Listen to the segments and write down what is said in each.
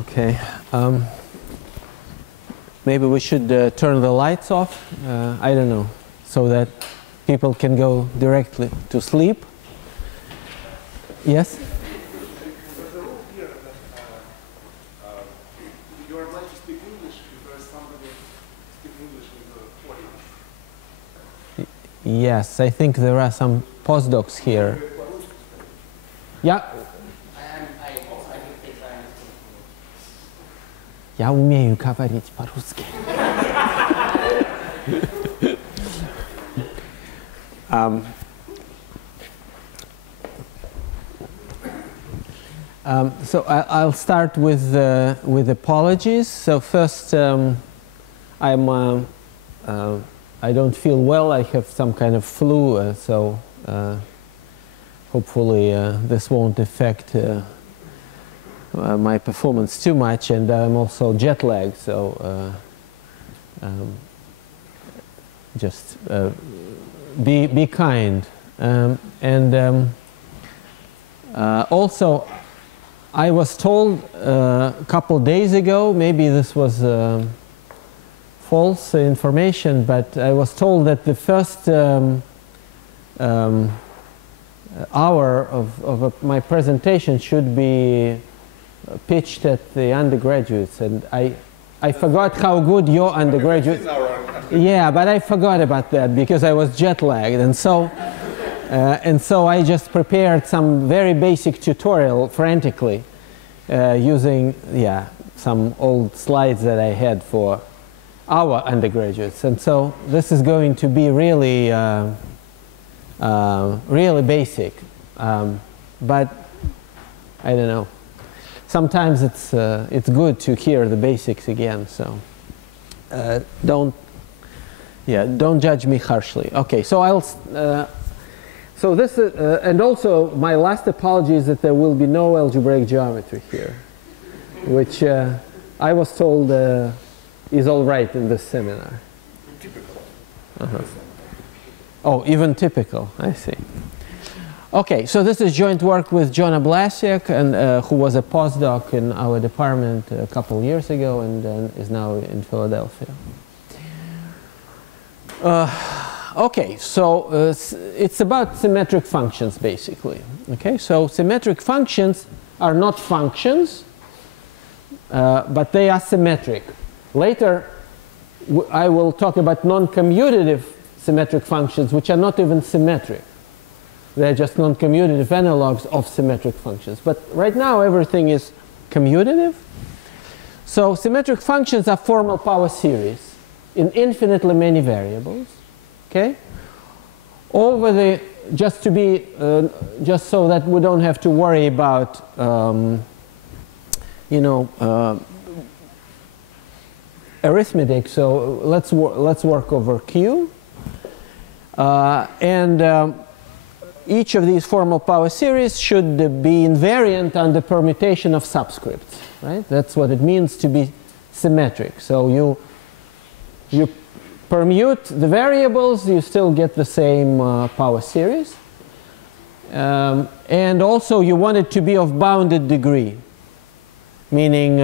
Okay. Maybe we should turn the lights off. I don't know, so that people can go directly to sleep. Yes? There's a rule here that you are allowed to speak English if there is somebody speaking English in the audience. Yes, I think there are some postdocs here. Yeah. Я умею говорить по-русски. So I'll start with apologies. So first, I don't feel well. I have some kind of flu, so hopefully this won't affect my performance too much, and I'm also jet lagged, so just be kind. Also, I was told a couple days ago, maybe this was false information, but I was told that the first hour of my presentation should be pitched at the undergraduates, and I forgot how good your undergraduates. Yeah, but I forgot about that because I was jet lagged, and so I just prepared some very basic tutorial frantically using some old slides that I had for our undergraduates, and so this is going to be really really basic, but I don't know. Sometimes it's good to hear the basics again. So don't judge me harshly. Okay, so so this is, and also my last apology is that there will be no algebraic geometry here, which I was told is all right in this seminar. Typical. Oh, even typical. I see. Okay, so this is joint work with John Ablasiak, and who was a postdoc in our department a couple years ago and is now in Philadelphia. Okay, so it's about symmetric functions, basically. Okay, so symmetric functions are not functions, but they are symmetric. Later, I will talk about non-commutative symmetric functions, which are not even symmetric. They're just non-commutative analogs of symmetric functions. But right now, everything is commutative. So symmetric functions are formal power series in infinitely many variables. Okay? Over the, just so that we don't have to worry about, arithmetic. So let's work over Q. Each of these formal power series should be invariant under permutation of subscripts, right? That's what it means to be symmetric. So you permute the variables, you still get the same power series. And also you want it to be of bounded degree, meaning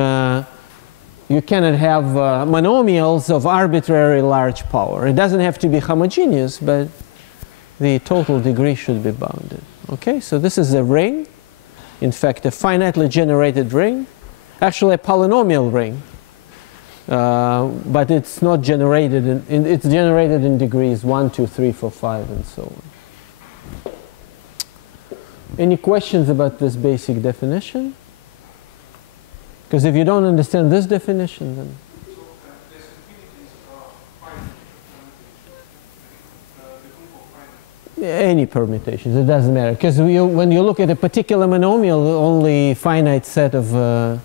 you cannot have monomials of arbitrary large power. It doesn't have to be homogeneous, but the total degree should be bounded. Okay, so this is a ring, in fact a finitely generated ring, actually a polynomial ring, but it's not generated it's generated in degrees 1, 2, 3, 4, 5, and so on. Any questions about this basic definition? Because if you don't understand this definition, then any permutations, it doesn't matter. Because when you look at a particular monomial, only finite set of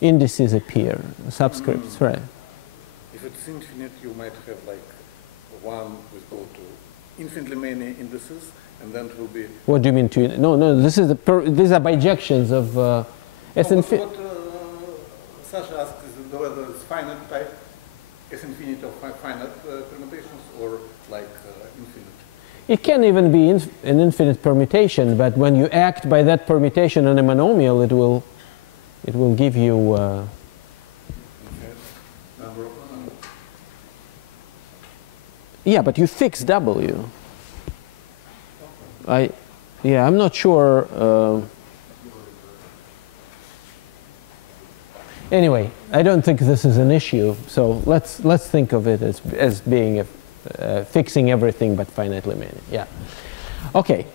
indices appear, subscripts, right? If it's infinite, you might have like one with go to infinitely many indices, and then it will be. What do you mean to? No, this is these are bijections of S infinity. What Sasha asks is whether it's finite type S infinity of finite permutations or like infinite. It can even be an infinite permutation, but when you act by that permutation on a monomial, It will give you Number of yeah, but you fix W. Yeah, I'm not sure. Anyway, I don't think this is an issue. So let's think of it as being fixing everything but finitely many. Yeah. Okay.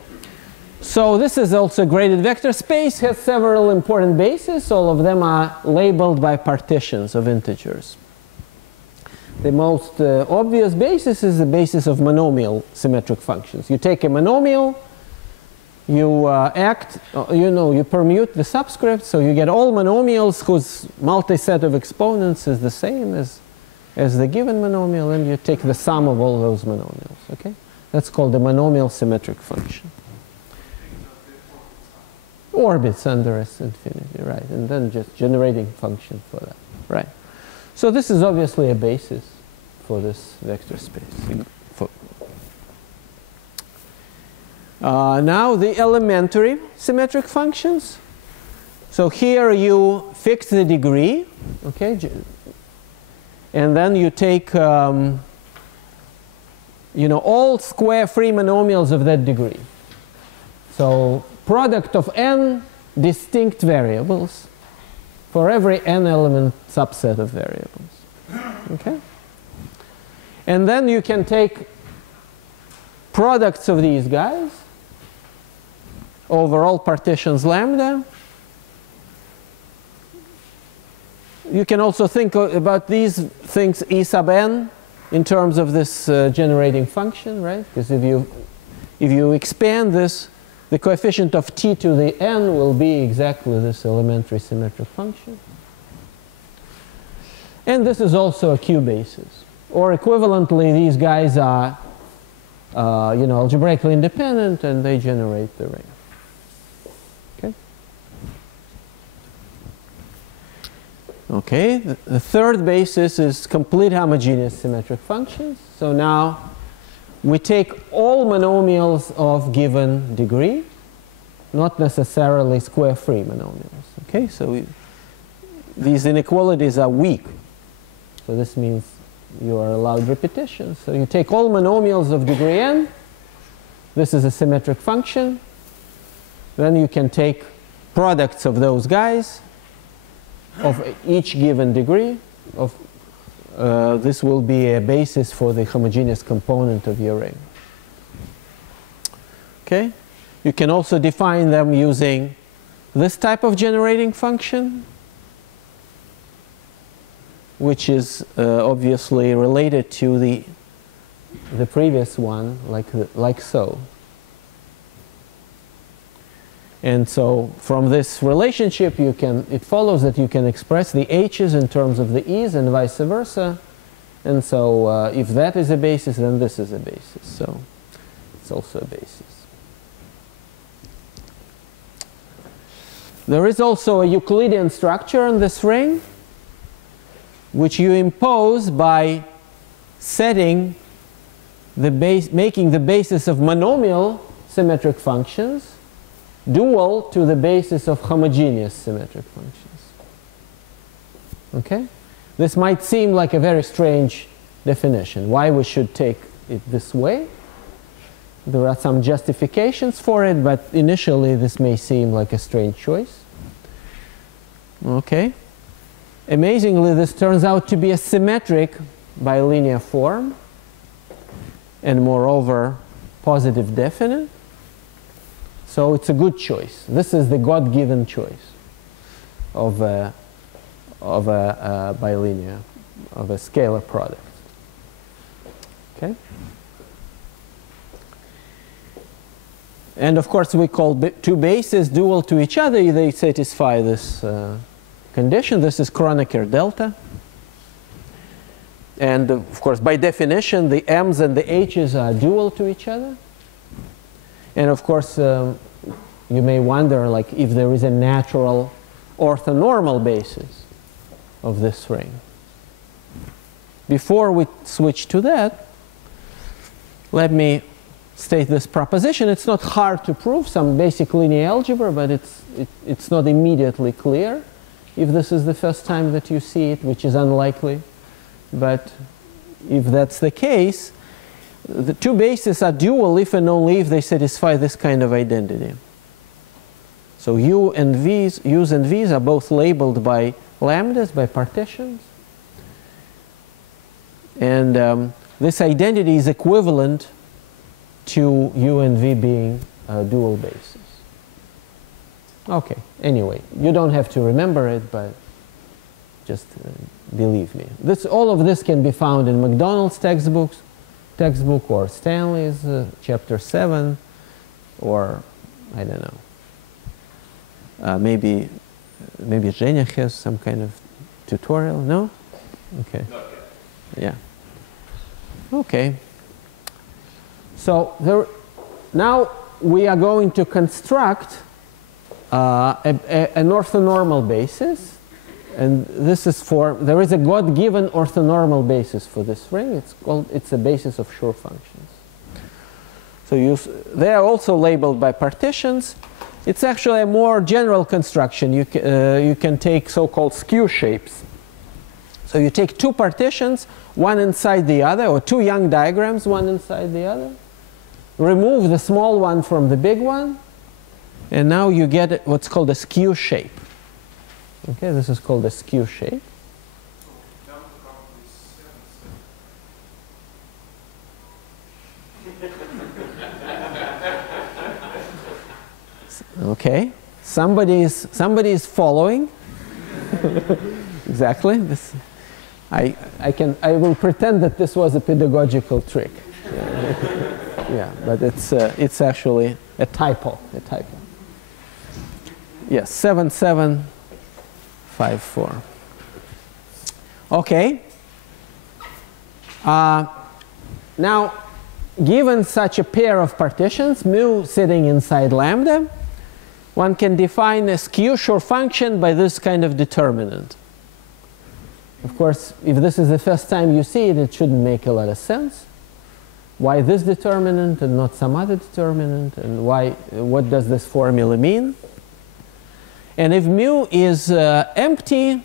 So this is also a graded vector space. Has several important bases. All of them are labeled by partitions of integers. The most obvious basis is the basis of monomial symmetric functions. You take a monomial, you you permute the subscript, so you get all monomials whose multiset of exponents is the same as the given monomial, and you take the sum of all those monomials. Okay, that's called the monomial symmetric function. Orbits under S infinity, right? And then just generating function for that, right? So this is obviously a basis for this vector space. Now the elementary symmetric functions. So here you fix the degree, okay, and then you take all square free monomials of that degree. So product of n distinct variables for every n element subset of variables. Okay? And then you can take products of these guys over all partitions lambda. You can also think about these things E sub n in terms of this generating function, right? Because if you expand this, the coefficient of t to the n will be exactly this elementary symmetric function. And this is also a Q basis. Or equivalently, these guys are algebraically independent, and they generate the ring. Okay. Okay. The third basis is complete homogeneous symmetric functions. So now we take all monomials of given degree, not necessarily square free monomials. Okay. So these inequalities are weak. So this means you are allowed repetition. So you take all monomials of degree n. This is a symmetric function. Then you can take products of those guys of each given degree. This will be a basis for the homogeneous component of your ring. Okay? You can also define them using this type of generating function, which is obviously related to the previous one, like so. And so from this relationship, it follows that you can express the h's in terms of the e's and vice versa. And so if that is a basis, then this is a basis. So it's also a basis. There is also a Euclidean structure in this ring, which you impose by setting making the basis of monomial symmetric functions dual to the basis of homogeneous symmetric functions. Okay? This might seem like a very strange definition. Why we should take it this way? There are some justifications for it, but initially this may seem like a strange choice. Okay? Amazingly, this turns out to be a symmetric bilinear form, and moreover, positive definite. So it's a good choice. This is the God-given choice of a bilinear, of a scalar product. Okay? And of course, we call two bases dual to each other. They satisfy this condition. This is Kronecker delta. And of course, by definition, the m's and the h's are dual to each other. And of course, you may wonder, like, if there is a natural orthonormal basis of this ring. Before we switch to that, let me state this proposition. It's not hard to prove, some basic linear algebra, but it's not immediately clear. if this is the first time that you see it, which is unlikely. But if that's the case, the two bases are dual if and only if they satisfy this kind of identity. So U's and V's are both labeled by lambdas, by partitions. And this identity is equivalent to U and V being dual bases. Okay, anyway, you don't have to remember it, but just believe me. All of this can be found in McDonald's textbook or Stanley's chapter 7, or I don't know. Maybe Zhenya has some kind of tutorial. No? Okay. Yeah. Okay. So now we are going to construct an orthonormal basis. And this is there is a God-given orthonormal basis for this ring. It's a basis of Schur functions. So they are also labeled by partitions. It's actually a more general construction. You can take so-called skew shapes. So you take two partitions, one inside the other, or two Young diagrams, one inside the other. Remove the small one from the big one, and now you get what's called a skew shape. Okay, this is called a skew shape. Okay, somebody is following. Exactly. I will pretend that this was a pedagogical trick. Yeah, but it's actually a typo. Yes, 7754. Okay. Now, given such a pair of partitions, mu sitting inside lambda, one can define a skew Schur function by this kind of determinant. Of course, if this is the first time you see it, it shouldn't make a lot of sense. Why this determinant and not some other determinant? And what does this formula mean? And if mu is empty,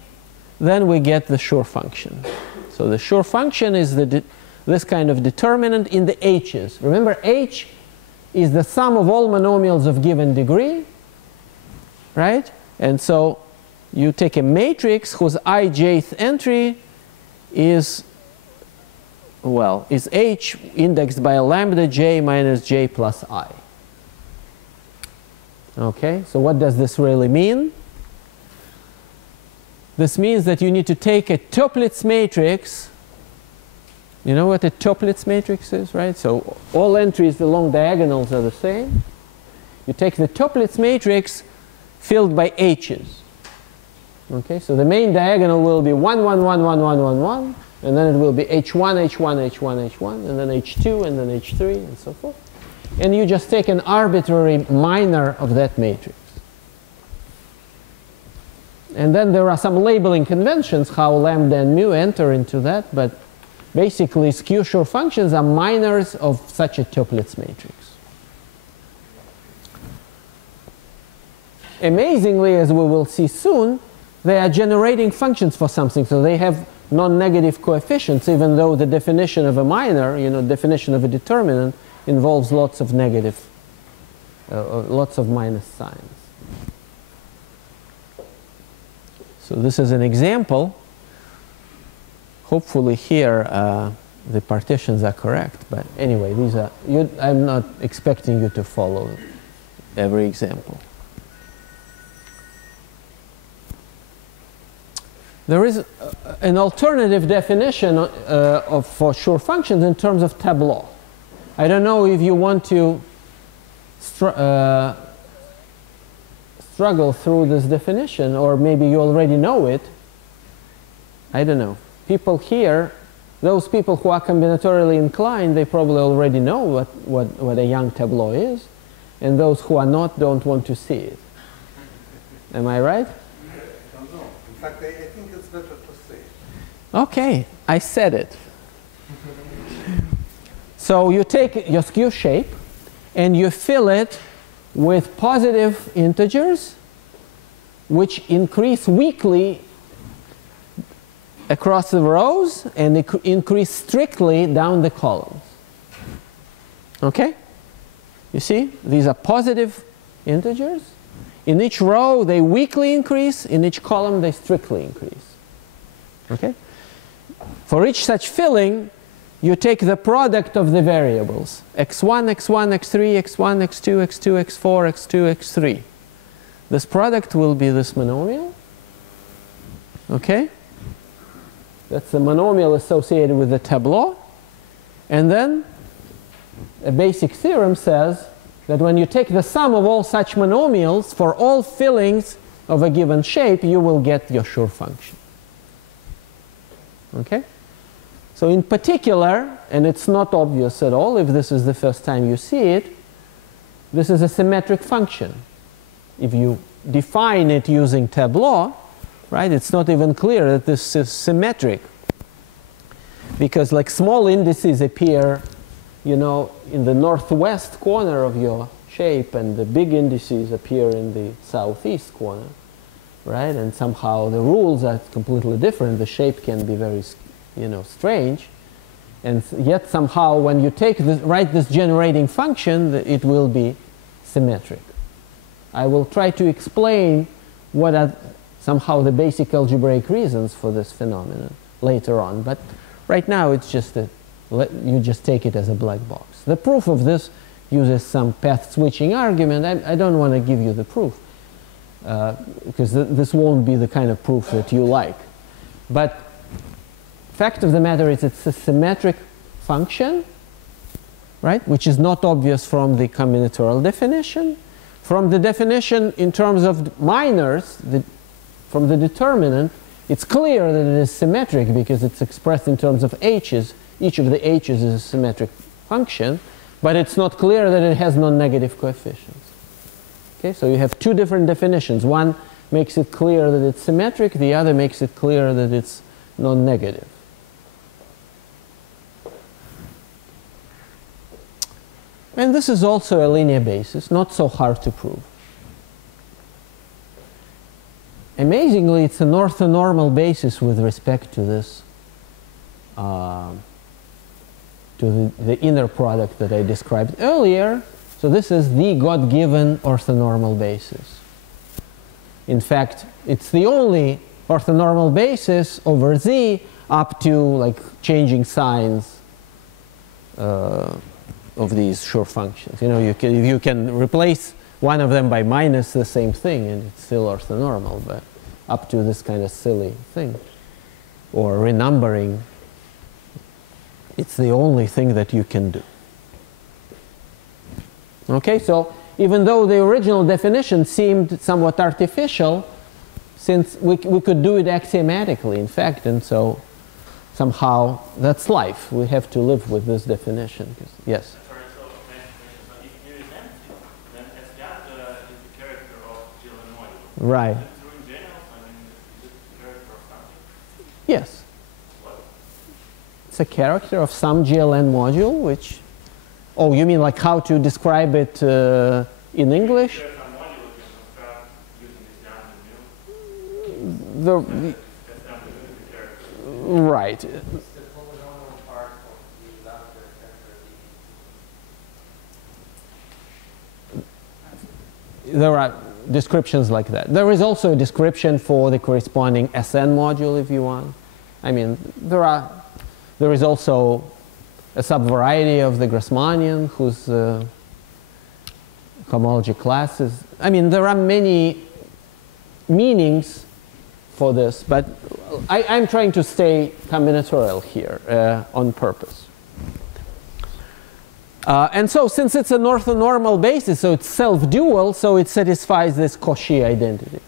then we get the Schur function. So the Schur function is this kind of determinant in the h's. Remember, h is the sum of all monomials of given degree, right? And so you take a matrix whose ijth entry is h indexed by lambda j minus j plus I. Okay, so what does this really mean? This means that you need to take a Toeplitz matrix. You know what a Toeplitz matrix is, right? So all entries along diagonals are the same. You take the Toeplitz matrix filled by h's. Okay, so the main diagonal will be 1, 1, 1, 1, 1, 1, 1, and then it will be h1, h1, h1, h1, and then h2, and then h3, and so forth. And you just take an arbitrary minor of that matrix. And then there are some labeling conventions how lambda and mu enter into that, but basically skew Schur functions are minors of such a Toeplitz matrix. Amazingly, as we will see soon, they are generating functions for something, so they have non-negative coefficients, even though the definition of a minor, definition of a determinant, involves lots of negative, lots of minus signs. So this is an example. Hopefully here the partitions are correct, but anyway, these are. I'm not expecting you to follow every example. There is an alternative definition for Schur functions in terms of tableau. I don't know if you want to struggle through this definition, or maybe you already know it. I don't know. People here, those people who are combinatorially inclined, they probably already know what a Young tableau is, and those who are not don't want to see it. Am I right? I don't know. In fact, I think it's better to say it. Okay, I said it. So you take your skew shape and you fill it with positive integers which increase weakly across the rows and increase strictly down the columns. Okay? You see? These are positive integers. In each row, they weakly increase. In each column, they strictly increase. Okay? For each such filling, you take the product of the variables. x1, x1, x3, x1, x2, x2, x4, x2, x3. This product will be this monomial. Okay? That's the monomial associated with the tableau. And then a basic theorem says that when you take the sum of all such monomials for all fillings of a given shape, you will get your Schur function. Okay? So in particular, and it's not obvious at all if this is the first time you see it, this is a symmetric function. If you define it using tableau, right, it's not even clear that this is symmetric. Because like small indices appear, you know, in the northwest corner of your shape, and the big indices appear in the southeast corner, right? And somehow the rules are completely different. The shape can be very, you know, strange. And yet somehow when you take this, write this generating function, it will be symmetric. I will try to explain what are somehow the basic algebraic reasons for this phenomenon later on. But right now it's just that you just take it as a black box. The proof of this uses some path switching argument. I don't want to give you the proof because this won't be the kind of proof that you like. But fact of the matter is it's a symmetric function, right, which is not obvious from the combinatorial definition. From the definition in terms of minors, from the determinant, it's clear that it is symmetric because it's expressed in terms of h's. Each of the h's is a symmetric function, but it's not clear that it has non-negative coefficients. Okay, so you have two different definitions. One makes it clear that it's symmetric, the other makes it clear that it's non-negative. And this is also a linear basis, not so hard to prove. Amazingly, it's an orthonormal basis with respect to this, to the inner product that I described earlier. So this is the God-given orthonormal basis. In fact, it's the only orthonormal basis over Z up to like changing signs of these Schur functions. You know, you can replace one of them by minus the same thing and it's still orthonormal, but up to this kind of silly thing. Or renumbering, it's the only thing that you can do. Okay, so even though the original definition seemed somewhat artificial, since we could do it axiomatically, in fact, and so somehow that's life. We have to live with this definition. Yes? Sorry, so if mu is empty, then S is the character of GLN module. Right. Is it true in general? I mean, is it the character of something? Yes. What? It's a character of some GLN module, which... Oh, you mean like how to describe it in English? There's some module you can construct using this down to mu. That's down to the character. Right. It's the polynomial part of the latter vector. There are descriptions like that. There is also a description for the corresponding SN module if you want. I mean, there is also a subvariety of the Grassmannian whose homology classes. I mean, there are many meanings for this, but I'm trying to stay combinatorial here on purpose. And so since it's an orthonormal basis, so it's self-dual, so it satisfies this Cauchy identity.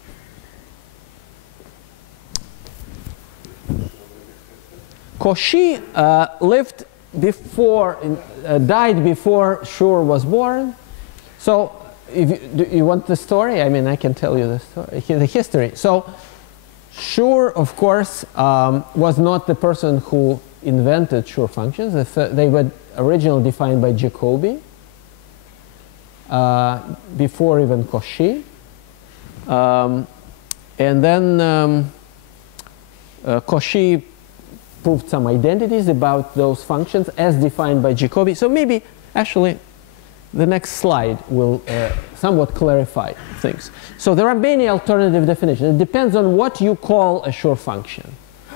Cauchy lived before, died before Schur was born. So do you want the story? I mean, I can tell you the story, the history. So Schur, of course, was not the person who invented Schur functions. They were originally defined by Jacobi before even Cauchy. And then Cauchy proved some identities about those functions as defined by Jacobi. So maybe actually the next slide will somewhat clarify things. So there are many alternative definitions. It depends on what you call a Schur function.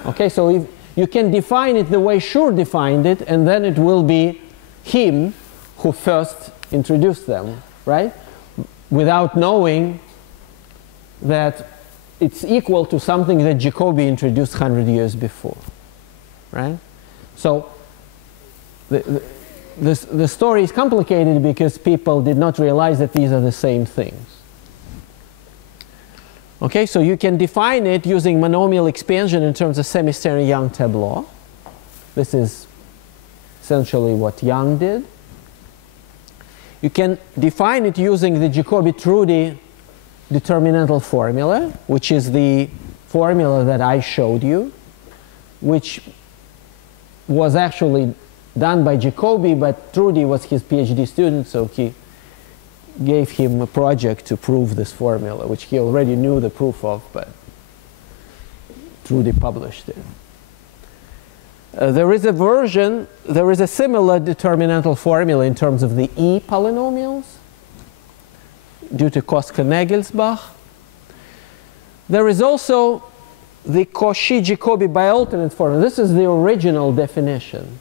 Okay, so if you can define it the way Schur defined it, and then it will be him who first introduced them, right? Without knowing that it's equal to something that Jacobi introduced 100 years before, right? So the story is complicated because people did not realize that these are the same things. Okay, so you can define it using monomial expansion in terms of semi-standard Young tableau. This is essentially what Young did. You can define it using the Jacobi-Trudy determinantal formula, which is the formula that I showed you, which was actually done by Jacobi, but Trudy was his PhD student, so he gave him a project to prove this formula, which he already knew the proof of, but Trudy published it. There is a version, there is a similar determinantal formula in terms of the E polynomials due to Koska-Nagelsbach. There is also the Cauchy-Jacobi bialternate formula. This is the original definition.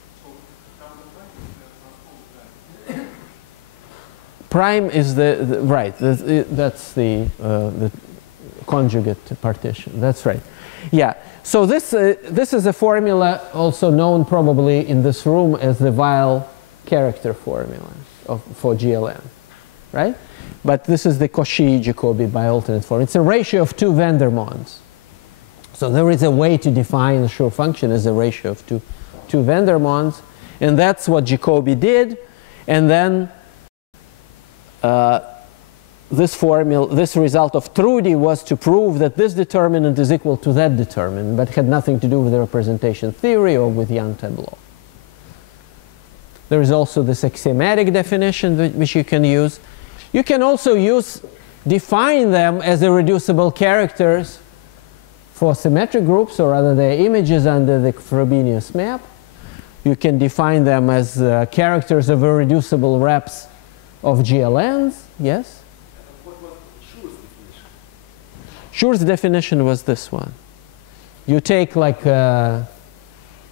Prime is right. That's the conjugate partition. That's right. Yeah. So this is a formula also known probably in this room as the Weil character formula for GLN, right? But this is the Cauchy-Jacobi bialternate form. It's a ratio of two Vandermonds. So there is a way to define the Schur function as a ratio of two Vandermonds, and that's what Jacobi did. And then this result of Trudy was to prove that this determinant is equal to that determinant, but had nothing to do with the representation theory or with Young tableau. There is also this axiomatic definition which you can use. You can also define them as irreducible characters for symmetric groups, or rather their images under the Frobenius map. You can define them as characters of irreducible reps of GLNs, yes? What was Schur's definition? Schur's definition was this one. You take like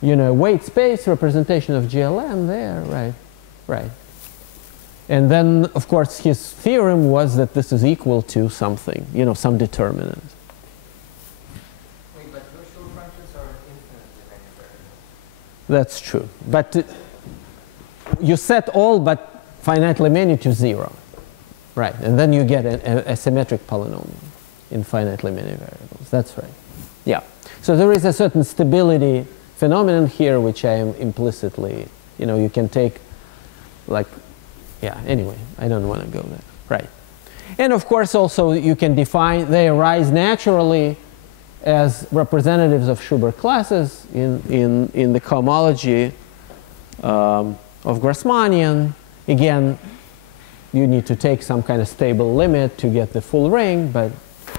weight space representation of GLN there, right, right. And then, of course, his theorem was that this is equal to something, some determinant. Wait, but those Schur functions are infinitely many variables. That's true. But you set all but finitely many to 0. Right. And then you get a symmetric polynomial in finitely many variables. That's right. Yeah. So there is a certain stability phenomenon here, which I am implicitly, you can take like, yeah, anyway, I don't want to go there. Right. And of course, also you can define, they arise naturally as representatives of Schubert classes in the cohomology of Grassmannian. Again, you need to take some kind of stable limit to get the full ring, but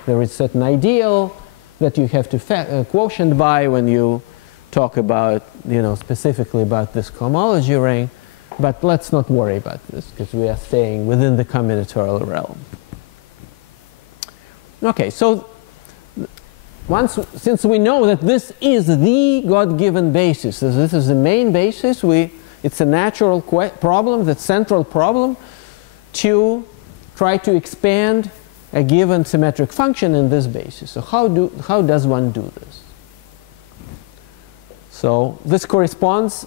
there is certain ideal that you have to quotient by when you talk about, specifically about this cohomology ring. But let's not worry about this, because we are staying within the combinatorial realm. Okay, so since we know that this is the God-given basis, this is the main basis, it's a natural problem, the central problem, to try to expand a given symmetric function in this basis. So how does one do this? So this corresponds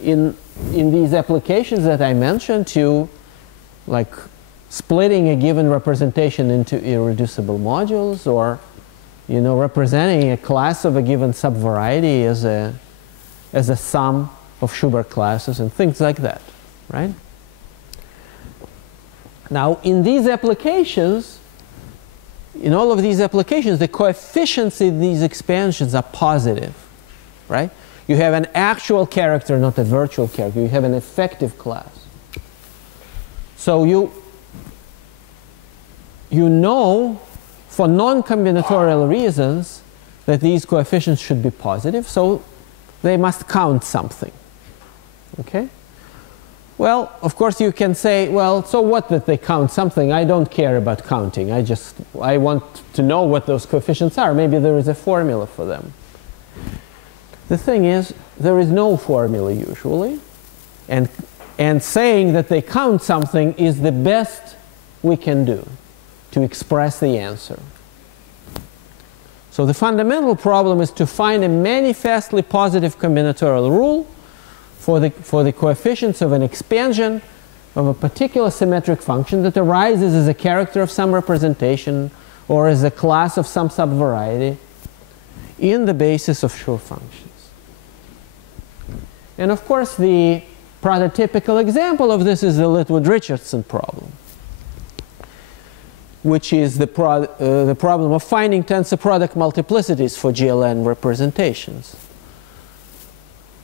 in these applications that I mentioned to like splitting a given representation into irreducible modules, or representing a class of a given subvariety as a sum of Schubert classes and things like that, right? Now, in these applications, in all of these applications, the coefficients in these expansions are positive, right? You have an actual character, not a virtual character. You have an effective class. So you know for non-combinatorial reasons that these coefficients should be positive, so they must count something. Okay? Well, of course you can say, well, so what that they count something? I don't care about counting. I want to know what those coefficients are. Maybe there is a formula for them. The thing is, there is no formula usually. And saying that they count something is the best we can do to express the answer. So the fundamental problem is to find a manifestly positive combinatorial rule for the coefficients of an expansion of a particular symmetric function that arises as a character of some representation or as a class of some subvariety in the basis of Schur functions. And of course, the prototypical example of this is the Littwood-Richardson problem, which is the problem of finding tensor product multiplicities for GLN representations.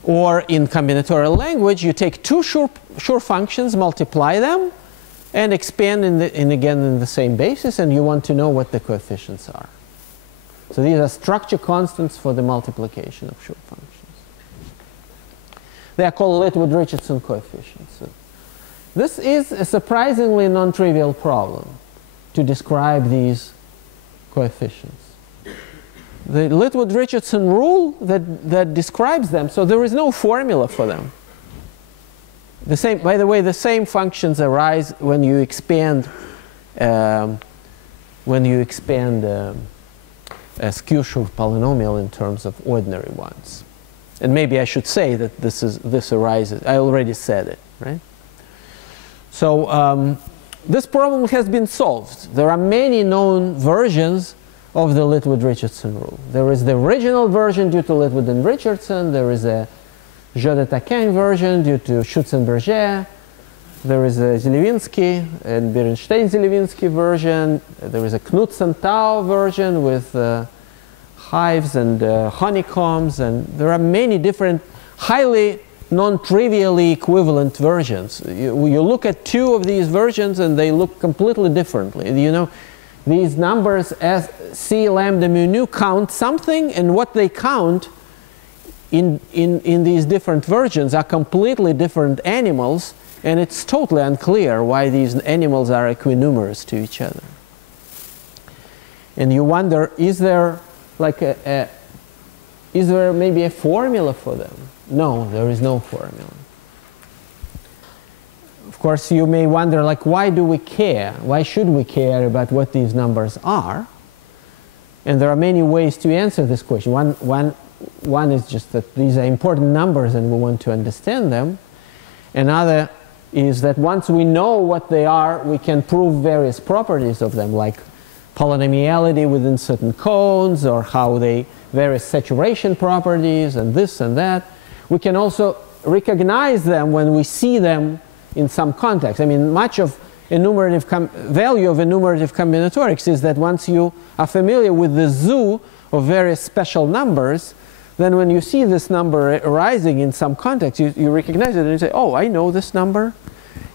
Or in combinatorial language, you take two Schur functions, multiply them, and expand again in the same basis, and you want to know what the coefficients are. So these are structure constants for the multiplication of Schur functions. They are called Littwood-Richardson coefficients. So this is a surprisingly non-trivial problem to describe these coefficients. The Littwood-Richardson rule that describes them, so there is no formula for them. By the way, the same functions arise when you expand a skew-Schur polynomial in terms of ordinary ones. And maybe I should say that this arises. I already said it, right? So this problem has been solved. There are many known versions of the Littwood-Richardson rule. There is the original version due to Littwood and Richardson. There is a Jeu de Taquin version due to Schutz and Berger. There is a Zelivinsky and Berenstein-Zelivinsky version. There is a Knudsen-Tau version with hives and honeycombs. And there are many different, highly non-trivially equivalent versions. You look at two of these versions and they look completely differently. You know, these numbers as C lambda mu nu count something, and what they count in these different versions are completely different animals, and it's totally unclear why these animals are equinumerous to each other. And you wonder, is there maybe a formula for them? No, there is no formula. Of course, you may wonder, like, why do we care? Why should we care about what these numbers are? And there are many ways to answer this question. One is just that these are important numbers and we want to understand them. Another is that once we know what they are, we can prove various properties of them, like polynomiality within certain cones, or how they various saturation properties, and this and that. We can also recognize them when we see them in some context. I mean, much of enumerative value of enumerative combinatorics is that once you are familiar with the zoo of various special numbers, then when you see this number arising in some context, you recognize it and you say, oh, I know this number.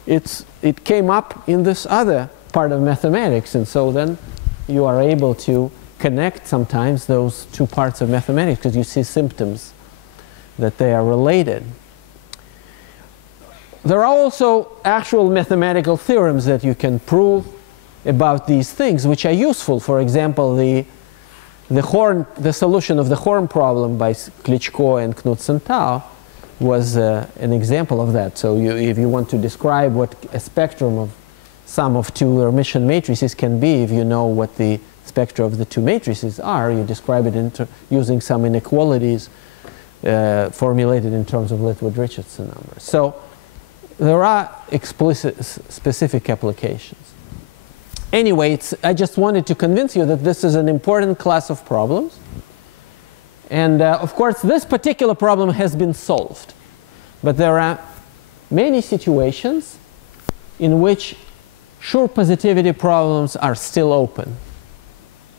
It came up in this other part of mathematics. And so then you are able to connect sometimes those two parts of mathematics because you see symptoms that they are related. There are also actual mathematical theorems that you can prove about these things, which are useful. For example, the solution of the Horn problem by Klitschko and Knudsen-Tau was an example of that. So if you want to describe what a spectrum of sum of two Hermitian matrices can be, if you know what the spectra of the two matrices are, you describe it using some inequalities formulated in terms of Littwood-Richardson numbers. So there are explicit, specific applications. Anyway, I just wanted to convince you that this is an important class of problems. And of course, this particular problem has been solved. But there are many situations in which Schur positivity problems are still open.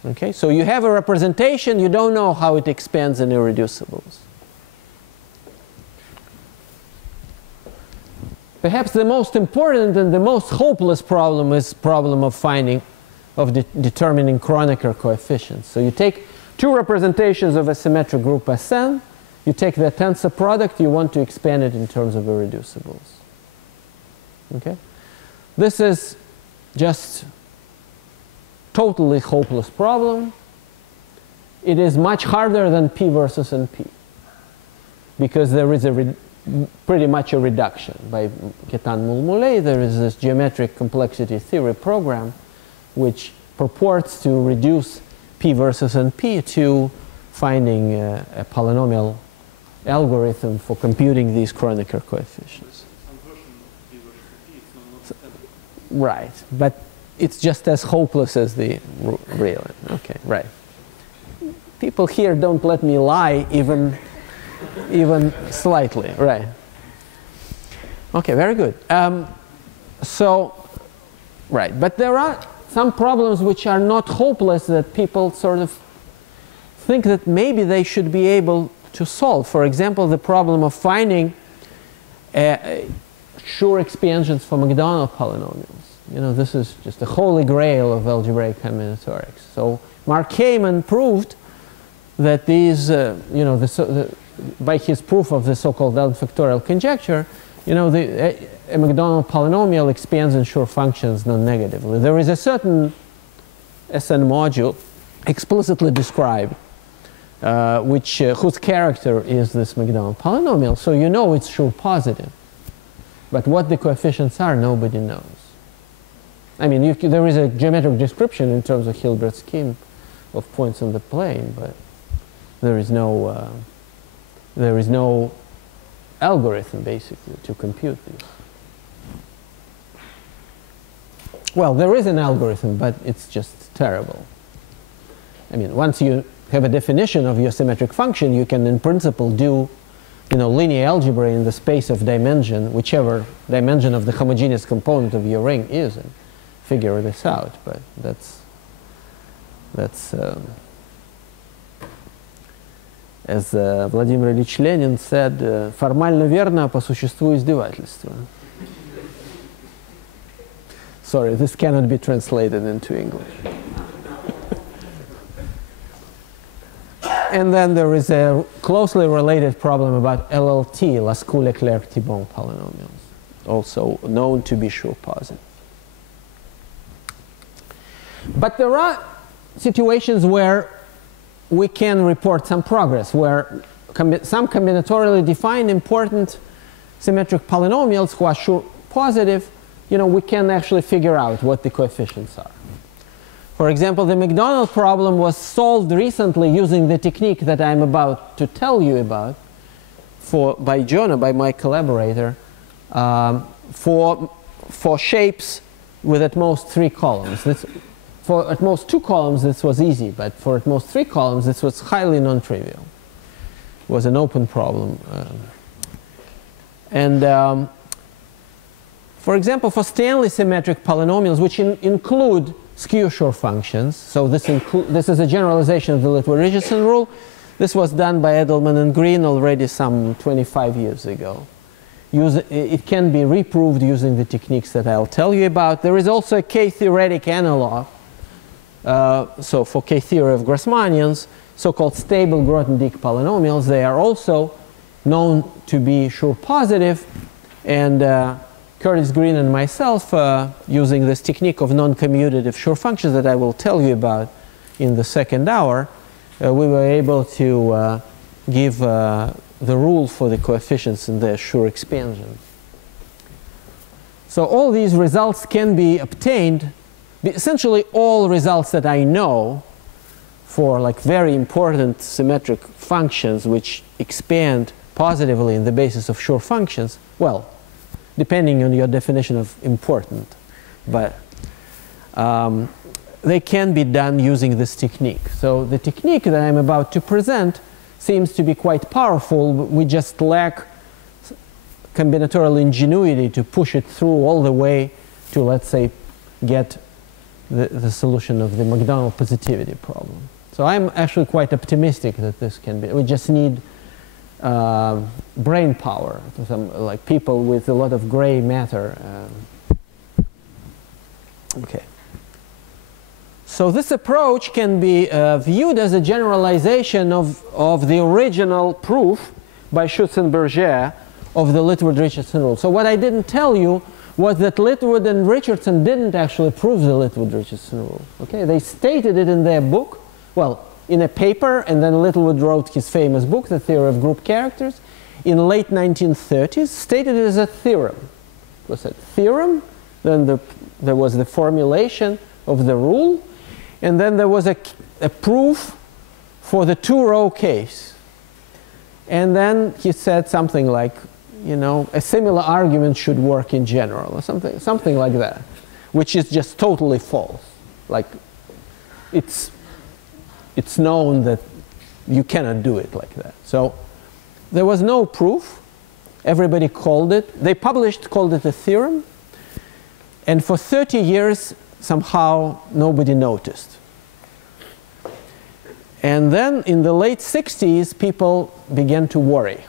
Okay? So you have a representation, you don't know how it expands in irreducibles. Perhaps the most important and the most hopeless problem is the problem of finding of determining Kronecker coefficients. So you take two representations of a symmetric group Sn, you take the tensor product, you want to expand it in terms of irreducibles. Okay? This is just totally hopeless problem. It is much harder than P versus NP because there is pretty much a reduction. By Ketan-Mulmuley, there is this geometric complexity theory program which purports to reduce P versus NP to finding a polynomial algorithm for computing these Kronecker coefficients. Right, but it's just as hopeless as the real. Okay, right. People here don't let me lie even slightly, right? Okay, very good. Right, but there are some problems which are not hopeless that people sort of think that maybe they should be able to solve. For example, the problem of finding Schur expansions for McDonald polynomials. You know, this is just the holy grail of algebraic combinatorics. So Mark Kamen proved that these, you know, by his proof of the so-called L-factorial conjecture, you know, a McDonald polynomial expands in Schur functions non-negatively. There is a certain Sn module explicitly described, whose character is this McDonald polynomial. So you know it's Schur positive. But what the coefficients are, nobody knows. I mean, there is a geometric description in terms of Hilbert scheme of points on the plane, but there is no algorithm basically to compute these. Well, there is an algorithm, but it's just terrible. I mean, once you have a definition of your symmetric function, you can in principle do, you know, linear algebra in the space of dimension, whichever dimension of the homogeneous component of your ring is, and figure this out. But that's as Vladimir Ilyich Lenin said, формально верно, а по существу издевательство. Sorry, this cannot be translated into English. And then there is a closely related problem about LLT, Lascaux-Leclerc-Thibon polynomials, also known to be Schur positive. But there are situations where we can report some progress, where some combinatorially defined important symmetric polynomials who are Schur positive, you know, we can actually figure out what the coefficients are. For example, the McDonald problem was solved recently using the technique that I'm about to tell you about by Jonah, by my collaborator, for shapes with at most 3 columns. For at most 2 columns, this was easy, but for at most 3 columns, this was highly non-trivial. It was an open problem. For example, for Stanley symmetric polynomials, which include skew Schur functions, so this is a generalization of the Littler-Richardson rule. This was done by Edelman and Green already some 25 years ago. It can be reproved using the techniques that I'll tell you about. There is also a K-theoretic analog. So for K-theory of Grassmannians, so-called stable Grothendieck polynomials, they are also known to be Schur positive. And Curtis Green and myself, using this technique of non-commutative Schur functions that I will tell you about in the second hour, we were able to give the rule for the coefficients in the Schur expansions. So all these results can be obtained. Essentially, all results that I know for like very important symmetric functions which expand positively in the basis of Schur functions, well, depending on your definition of important, but they can be done using this technique. So the technique that I'm about to present seems to be quite powerful, but we just lack combinatorial ingenuity to push it through all the way to, let's say, get the solution of the McDonald positivity problem. So I'm actually quite optimistic that this can be. We just need brain power, like people with a lot of gray matter. Okay. So this approach can be viewed as a generalization of the original proof by Schutz and Berger of the Littwood-Richardson rule. So what I didn't tell you was that Littwood and Richardson didn't actually prove the Littwood-Richardson rule. Okay, they stated it in their book, well, in a paper, and then Littlewood wrote his famous book, The Theory of Group Characters, in late 1930s, stated it as a theorem. It was a theorem, then there was the formulation of the rule, and then there was a proof for the two-row case. And then he said something like, you know, a similar argument should work in general, or something like that, which is just totally false. Like, it's known that you cannot do it like that. So there was no proof. Everybody called it. They called it a theorem. And for 30 years, somehow nobody noticed. And then in the late 60s, people began to worry.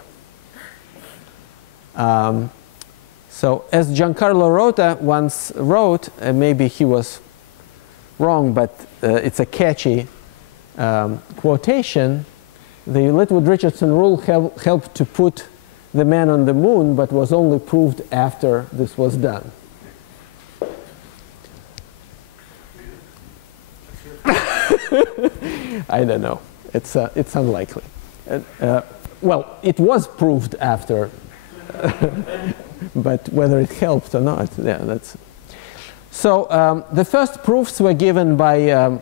So as Giancarlo Rota once wrote, and maybe he was wrong, but it's a catchy quotation, the Littwood-Richardson rule helped to put the man on the moon, but was only proved after this was done. I don't know. It's unlikely. Well, it was proved after, but whether it helped or not, yeah, that's. So the first proofs were given by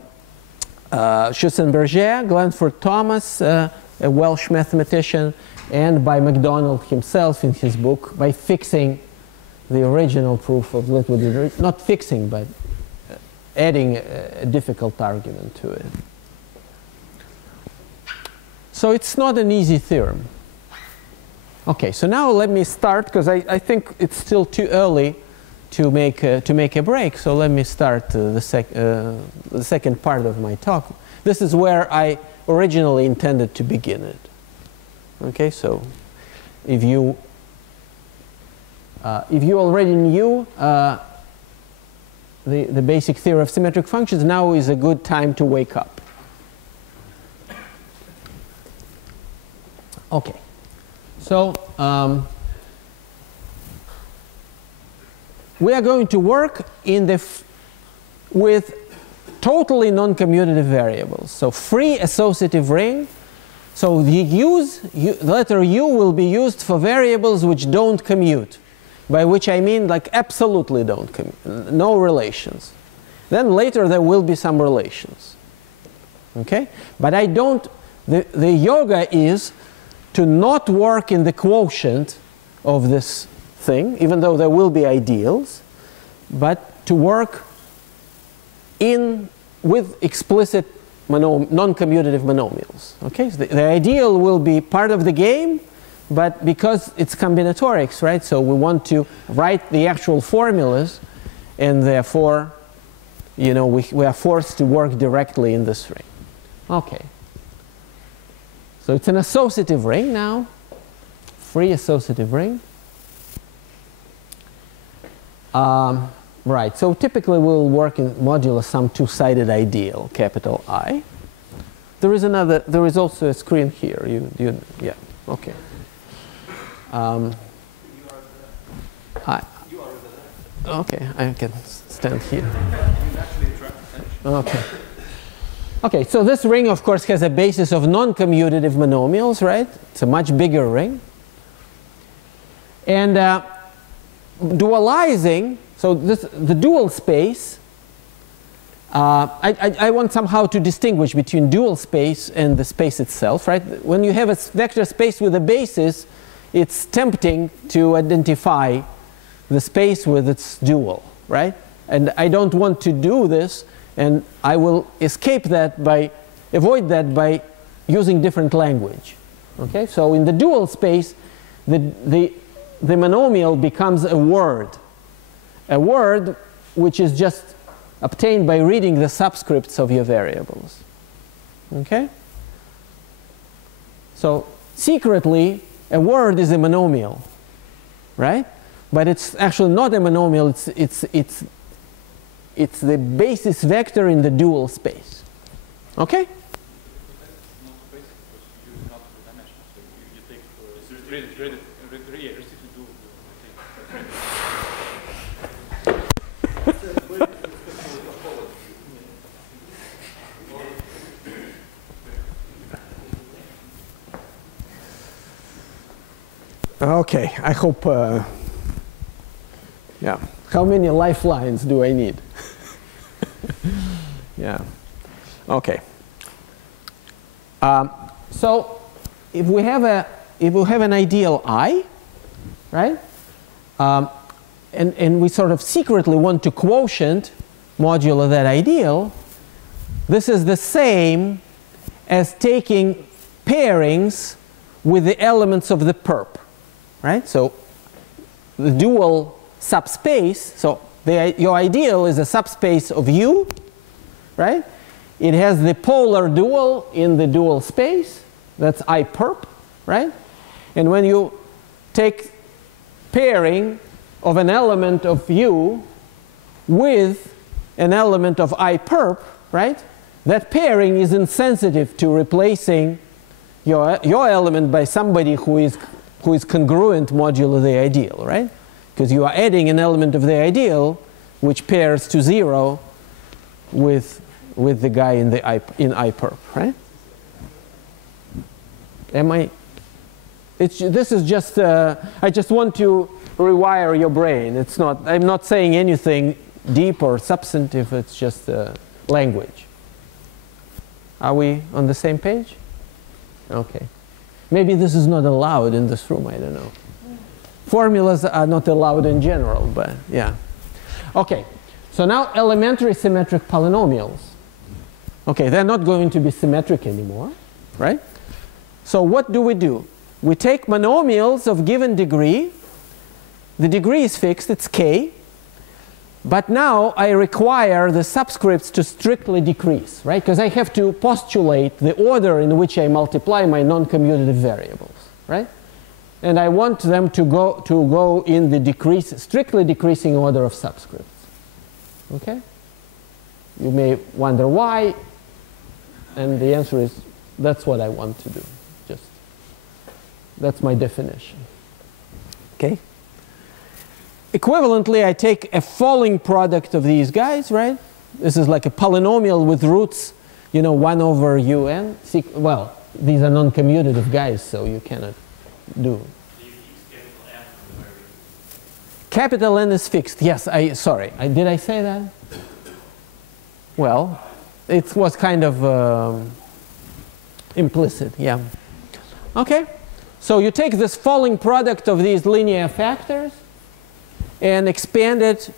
Schutz and Berger, Glanford Thomas, a Welsh mathematician, and by MacDonald himself in his book, by fixing the original proof of Littwood, not fixing, but adding a difficult argument to it. So it's not an easy theorem. Okay, so now let me start, because I think it's still too early to make a break. So let me start the second part of my talk. This is where I originally intended to begin it. Okay, so if you already knew the basic theory of symmetric functions, now is a good time to wake up. Okay, so we are going to work with totally non-commutative variables. So free associative ring. So the letter U will be used for variables which don't commute, by which I mean like absolutely don't commute, no relations. Then later there will be some relations. Okay? But I don't, the yoga is to not work in the quotient of this thing, even though there will be ideals, but to work with explicit non-commutative monomials. Okay, so the ideal will be part of the game, but because it's combinatorics, right? So we want to write the actual formulas, and therefore, you know, we are forced to work directly in this ring. Okay. So it's an associative ring now, free associative ring. Right, so typically we'll work in modulo some two-sided ideal, capital I. There is also a screen here. Yeah, okay. Okay, I can stand here. Okay. Okay, so this ring, of course, has a basis of non-commutative monomials, right? It's a much bigger ring. And dualizing, so the dual space, I want somehow to distinguish between dual space and the space itself, right? When you have a vector space with a basis, it's tempting to identify the space with its dual, right? And I don't want to do this, and I will avoid that by using different language. Okay, so in the dual space, the monomial becomes a word which is just obtained by reading the subscripts of your variables. Okay? So secretly, a word is a monomial, It's the basis vector in the dual space. Okay? Okay, I hope, yeah. How many lifelines do I need? Yeah, okay. So if we have an ideal I, right? And we sort of secretly want to quotient modulo that ideal, this is the same as taking pairings with the elements of the perp, right? So the dual subspace, so your ideal is a subspace of U, right? It has the polar dual in the dual space, that's I perp, right? And when you take pairing of an element of U with an element of I perp, right? That pairing is insensitive to replacing your element by somebody who is congruent modulo the ideal, right? Because you are adding an element of the ideal which pairs to 0 with the guy in I perp, right? This is just I just want to rewire your brain. It's not, I'm not saying anything deep or substantive, it's just language. Are we on the same page? Okay. Maybe this is not allowed in this room, I don't know. Formulas are not allowed in general, but yeah. Okay, so now elementary symmetric polynomials. Okay, they're not going to be symmetric anymore, right? So what do? We take monomials of given degree. The degree is fixed, it's k. But now I require the subscripts to strictly decrease, right? Because I have to postulate the order in which I multiply my non-commutative variables, right? And I want them to go in the strictly decreasing order of subscripts. Okay? You may wonder why, and the answer is that's what I want to do. Just that's my definition. Okay? Equivalently, I take a falling product of these guys, right? This is like a polynomial with roots, 1 over un. Well, these are non-commutative guys, so you cannot do. Capital N is fixed. Yes, sorry. Did I say that? Well, it was kind of implicit, yeah. Okay, so you take this falling product of these linear factors and expand it,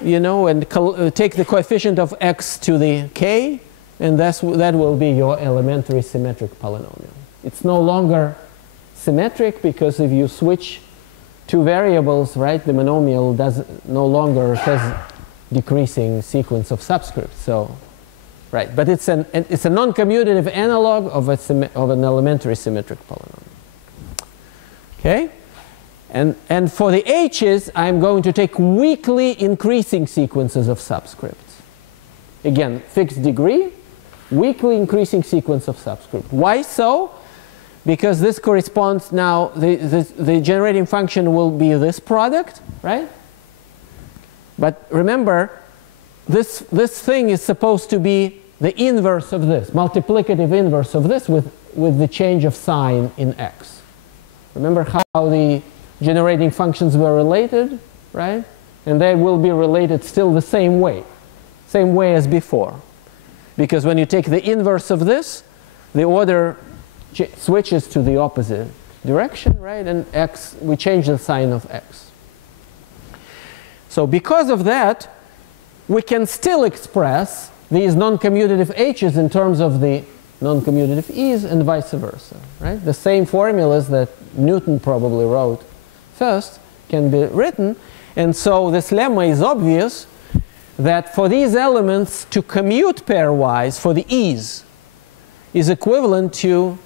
and take the coefficient of x to the k, and that will be your elementary symmetric polynomial. It's no longer symmetric because if you switch two variables, right, the monomial no longer has decreasing sequence of subscripts. So, right, but it's a non-commutative analog of an elementary symmetric polynomial. Okay. And for the h's, I'm going to take weakly increasing sequences of subscripts. Again, fixed degree, weakly increasing sequence of subscript. Why so? Because this corresponds now, the generating function will be this product, right? But remember, this thing is supposed to be the inverse of this, multiplicative inverse of this with the change of sign in x. Remember how the generating functions were related, right? And they will be related still the same way as before. Because when you take the inverse of this, the order switches to the opposite direction, right? And x, we change the sign of x. So because of that, we can still express these non-commutative h's in terms of the non-commutative e's and vice versa, right? The same formulas that Newton probably wrote first can be written. And so this lemma is obvious that for these elements to commute pairwise for the e's is equivalent to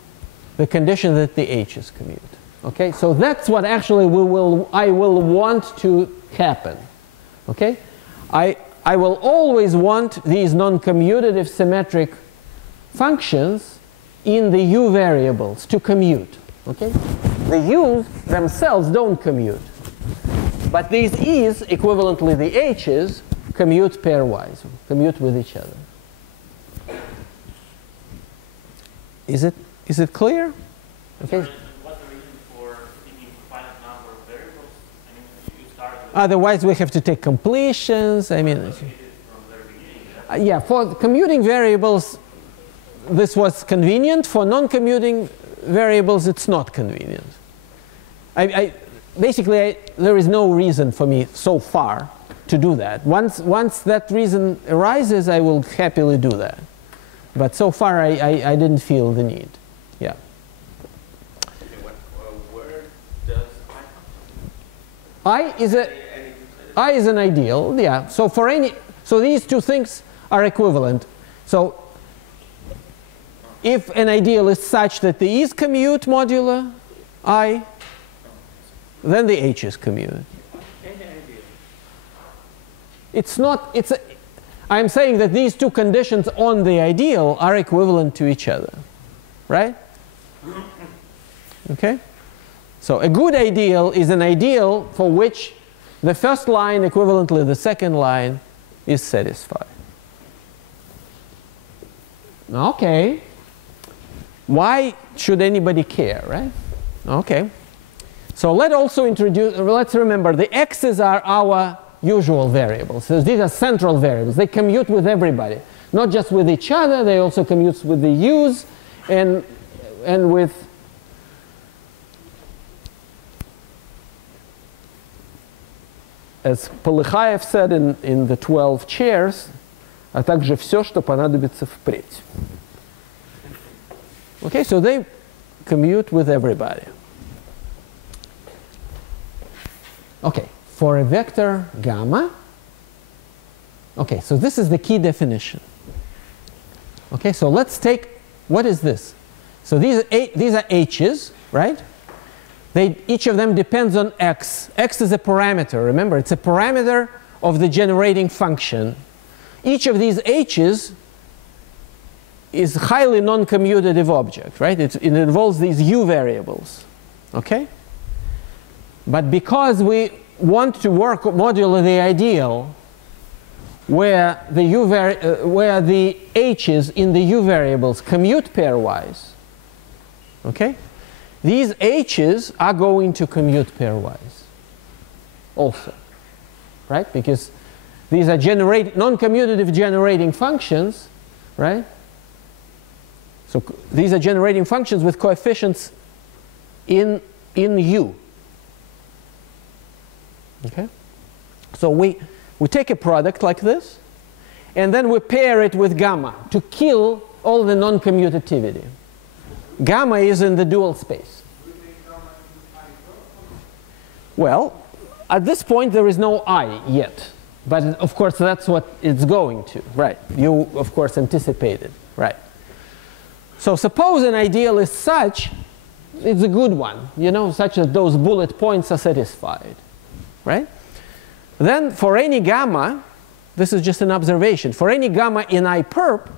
the condition that the h's commute. Okay, so that's what actually I will want to happen. Okay, I will always want these non-commutative symmetric functions in the u variables to commute. Okay? The u's themselves don't commute. But these e's, equivalently the h's, commute pairwise, commute with each other. Is it clear? Okay. What's the reason for speaking for finite number of variables? I mean, you start with Otherwise, we have to take completions. I mean, from the very beginning. yeah, for commuting variables, this was convenient. For non-commuting variables, it's not convenient. Basically, there is no reason for me so far to do that. Once that reason arises, I will happily do that. But so far, I didn't feel the need. Yeah. Okay, where does I come from? I is an ideal. Yeah. So these two things are equivalent. So if an ideal is such that the e's commute modulo I, then the h's commute. Any ideal. It's not. I'm saying that these two conditions on the ideal are equivalent to each other, right? Okay? So a good ideal is an ideal for which the first line, equivalently the second line, is satisfied. Okay. Why should anybody care, right? Okay. So let's remember the x's are our usual variables. So these are central variables. They commute with everybody, not just with each other. They also commute with the u's and with as Полыхаев said in the 12 chairs, а также все, что понадобится впредь. Okay, so they commute with everybody. Okay. For a vector gamma, okay, so this is the key definition. Okay, so let's take, what is this? So these are h's, right? Each of them depends on x. X is a parameter, remember, it's a parameter of the generating function. Each of these h's is highly non-commutative object, right? It involves these u variables, okay? But because we want to work modulo the ideal where the h's in the u variables commute pairwise, okay? These h's are going to commute pairwise also, right? Because these are non-commutative generating functions, right? So these are generating functions with coefficients in u. Okay? So we take a product like this, and then we pair it with gamma to kill all the non-commutativity. Gamma is in the dual space. Well, at this point there is no I yet. But of course that's what it's going to, right? You of course anticipated, right? So suppose an ideal is such, it's a good one, you know, such that those bullet points are satisfied. Right? Then for any gamma, this is just an observation, for any gamma in I perp,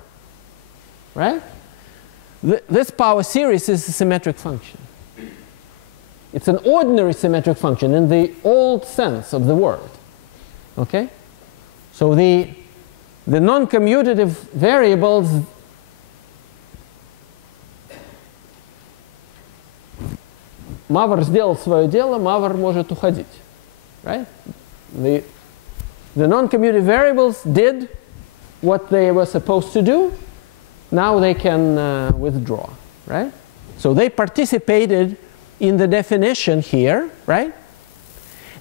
right? This power series is a symmetric function. It's an ordinary symmetric function in the old sense of the word. Okay? So the non-commutative variables Мавр сделал свое дело, Мавр может уходить. Right? The non-commutative variables did what they were supposed to do. Now they can withdraw. Right? So they participated in the definition here. Right?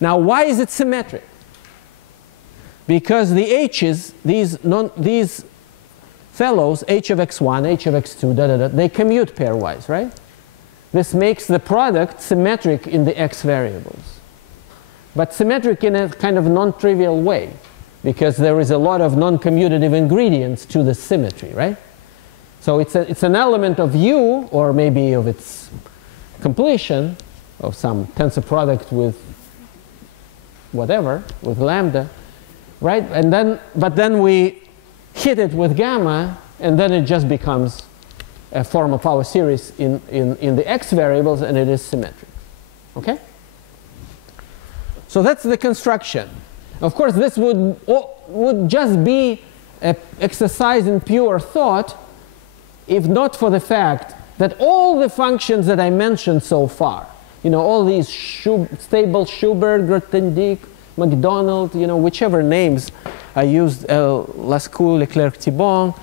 Now why is it symmetric? Because the h's, these fellows, h of x1, h of x2, they commute pairwise. Right? This makes the product symmetric in the x variables. But symmetric in a kind of non-trivial way, because there is a lot of non-commutative ingredients to the symmetry, right? So it's an element of U, or maybe of its completion, of some tensor product with whatever, with lambda, right? But then we hit it with gamma, and then it just becomes a form of our series in the x variables, and it is symmetric. Okay? So that's the construction. Of course, this would just be an exercise in pure thought if not for the fact that all the functions that I mentioned so far, all these stable Schubert, Grothendieck, McDonald, whichever names I used, Lascaux, Leclerc, Thibon,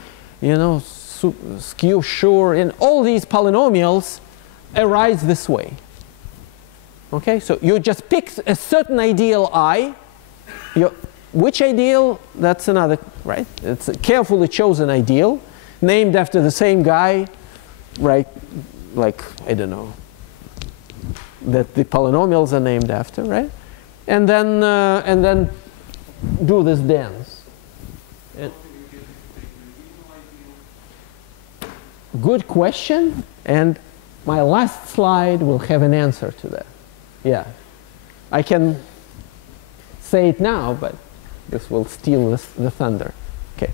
Skew, Schur, and all these polynomials arise this way. Okay, so you just pick a certain ideal I. Which ideal? That's another, right? It's a carefully chosen ideal, named after the same guy, right? Like, I don't know, that the polynomials are named after, right? And then do this dance. Good question, and my last slide will have an answer to that. Yeah, I can say it now, but this will steal the thunder. Okay.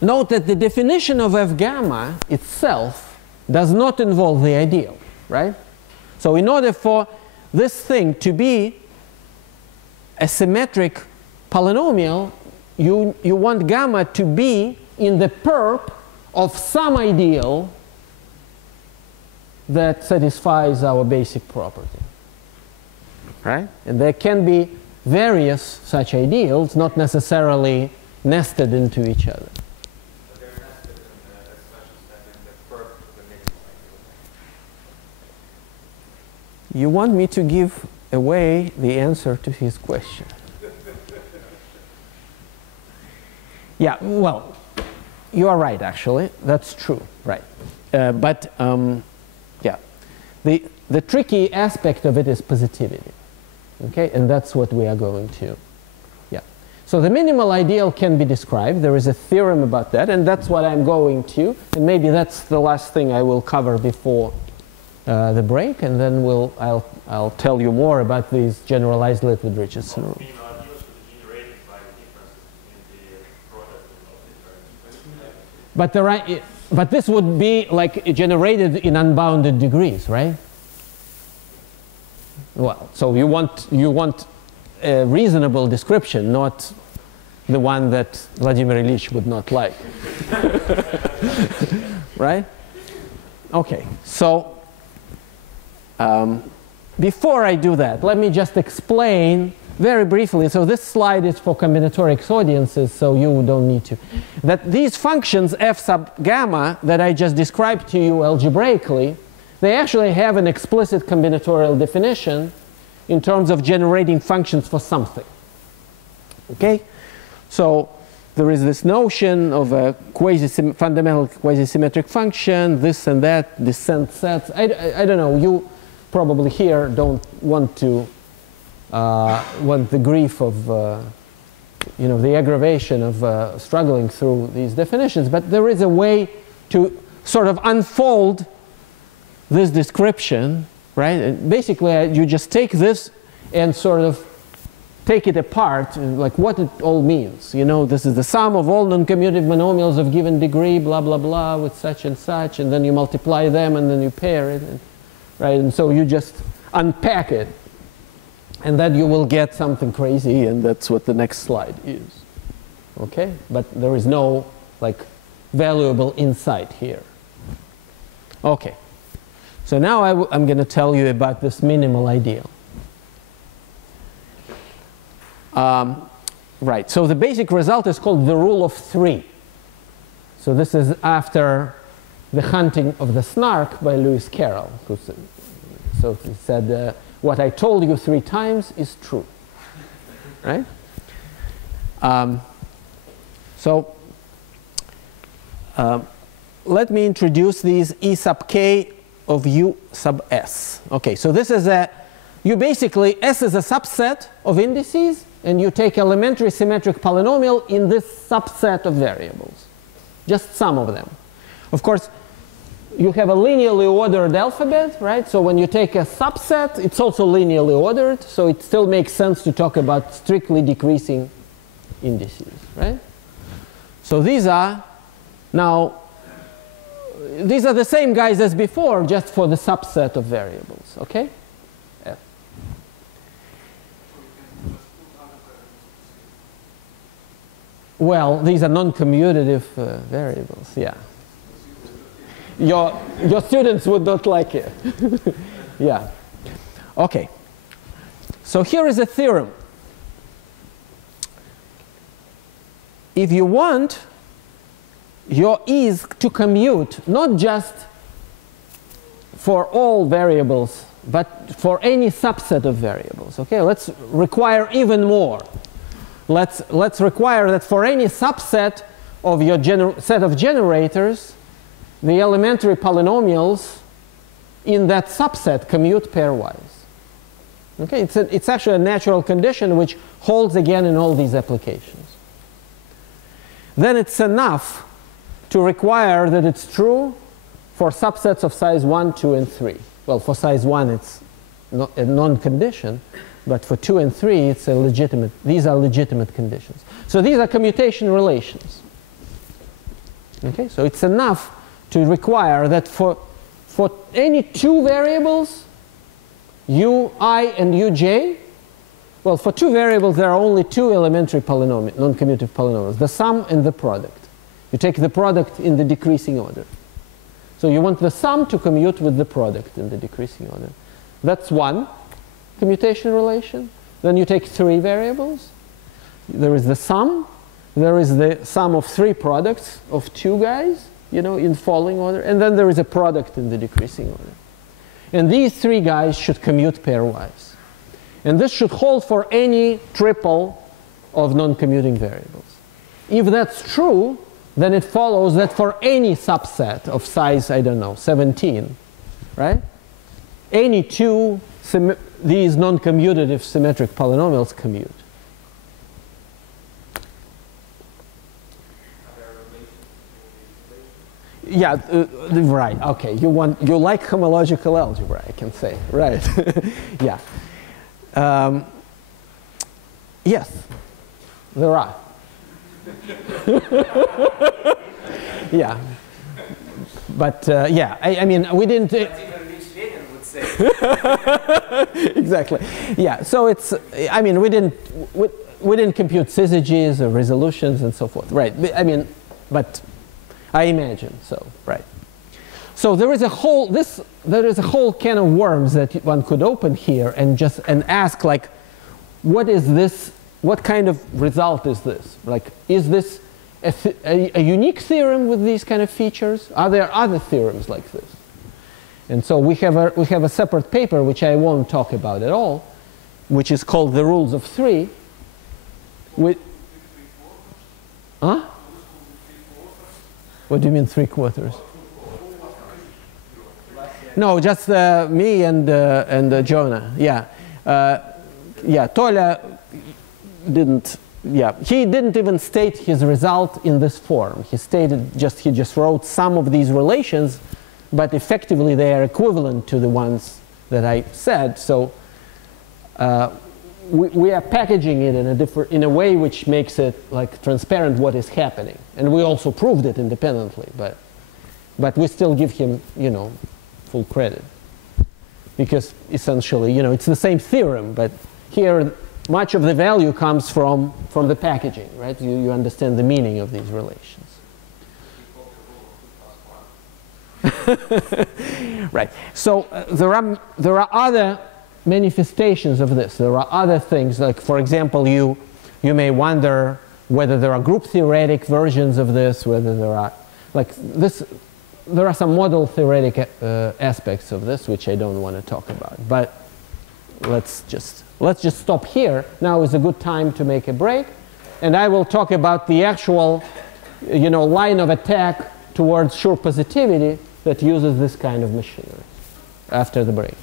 Note that the definition of F gamma itself does not involve the ideal, right? So in order for this thing to be a symmetric polynomial, you want gamma to be in the perp of some ideal that satisfies our basic property, right? And there can be various such ideals, not necessarily nested into each other. But they're nested in a special step in the perp of the minimal ideal. You want me to give away the answer to his question? Yeah, well, you are right, actually. That's true, right? Yeah, the tricky aspect of it is positivity. Okay, and that's what we are going to. Yeah. So the minimal ideal can be described. There is a theorem about that, and that's what I'm going to. And maybe that's the last thing I will cover before the break, and then I'll tell you more about these generalized Lipwood-Richardson rules. But this would be like generated in unbounded degrees, right? Well, so you want a reasonable description, not the one that Vladimir Ilyich would not like. Right? Okay, so before I do that, let me just explain very briefly. So this slide is for combinatorics audiences, so you don't need to. That these functions f sub gamma that I just described to you algebraically, they actually have an explicit combinatorial definition in terms of generating functions for something. Okay? So there is this notion of a fundamental quasi-symmetric function, this and that, descent sets. I don't know, you probably here don't want to want the grief of the aggravation of struggling through these definitions, but there is a way to sort of unfold this description, right? And basically, you just take this and sort of take it apart, like what it all means. This is the sum of all non-commutative monomials of given degree, blah, blah, blah, with such, and then you multiply them, and then you pair it, right? And so you just unpack it, and then you will get something crazy, and that's what the next slide is. Okay? But there is no, valuable insight here. Okay. So now I'm going to tell you about this minimal ideal. Right, so the basic result is called the rule of 3. So this is after The Hunting of the Snark by Lewis Carroll. So he said, what I told you 3 times is true. Right? Let me introduce these E sub k of U sub s. Okay, so this is you basically, S is a subset of indices, and you take elementary symmetric polynomial in this subset of variables. Just some of them. Of course, you have a linearly ordered alphabet, right? So when you take a subset, it's also linearly ordered, so it still makes sense to talk about strictly decreasing indices, right? So these are now, these are the same guys as before, just for the subset of variables, okay? Yeah. Well, these are non-commutative variables, yeah. Your students would not like it. Yeah. Okay. So here is a theorem. If you want your e's to commute not just for all variables, but for any subset of variables, okay? Let's require even more. Let's require that for any subset of your set of generators, the elementary polynomials in that subset commute pairwise. Okay, it's actually a natural condition which holds again in all these applications. Then it's enough to require that it's true for subsets of size 1, 2, and 3. Well, for size 1 it's a non-condition, but for 2 and 3 it's a legitimate, these are legitimate conditions. So these are commutation relations. Okay, so it's enough to require that for any two variables, u I and u j, well, for two variables there are only two elementary polynomials, non-commutative polynomials, the sum and the product. You take the product in the decreasing order. So you want the sum to commute with the product in the decreasing order. That's one commutation relation. Then you take three variables. There is the sum. There is the sum of three products of two guys, you know, in falling order. And then there is a product in the decreasing order. And these three guys should commute pairwise. And this should hold for any triple of non-commuting variables. If that's true, then it follows that for any subset of size, I don't know, 17, right? Any two these non-commutative symmetric polynomials commute. Yeah, right. Okay, you like homological algebra, I can say, right? Yeah. Yes, there are. Yeah, but yeah, I mean, we didn't. Would say. Exactly. Yeah. So it's. I mean, we didn't compute syzygies or resolutions and so forth, right? I mean, but I imagine so, right? So there is a whole can of worms that one could open here and ask, like, what is this? What kind of result is this? Like, is this a unique theorem with these kind of features? Are there other theorems like this? And so we have a separate paper which I won't talk about at all, which is called the rules of three. Huh? What do you mean 3/4? No, just me and Jonah. Yeah, yeah. Toля didn't. Yeah, he didn't even state his result in this form. He just wrote some of these relations, but effectively they are equivalent to the ones that I said. So we are packaging it in a way which makes it like transparent what is happening, and we also proved it independently. But we still give him, you know, full credit, because essentially, you know, it's the same theorem, but here much of the value comes from the packaging, right? You understand the meaning of these relations. Right. So there are other manifestations of this. There are other things, like, for example, you may wonder whether there are group theoretic versions of this, whether there are, like this, there are some model theoretic aspects of this which I don't want to talk about. But let's just stop here. Now is a good time to make a break, and I will talk about the actual, you know, line of attack towards Schur positivity that uses this kind of machinery after the break.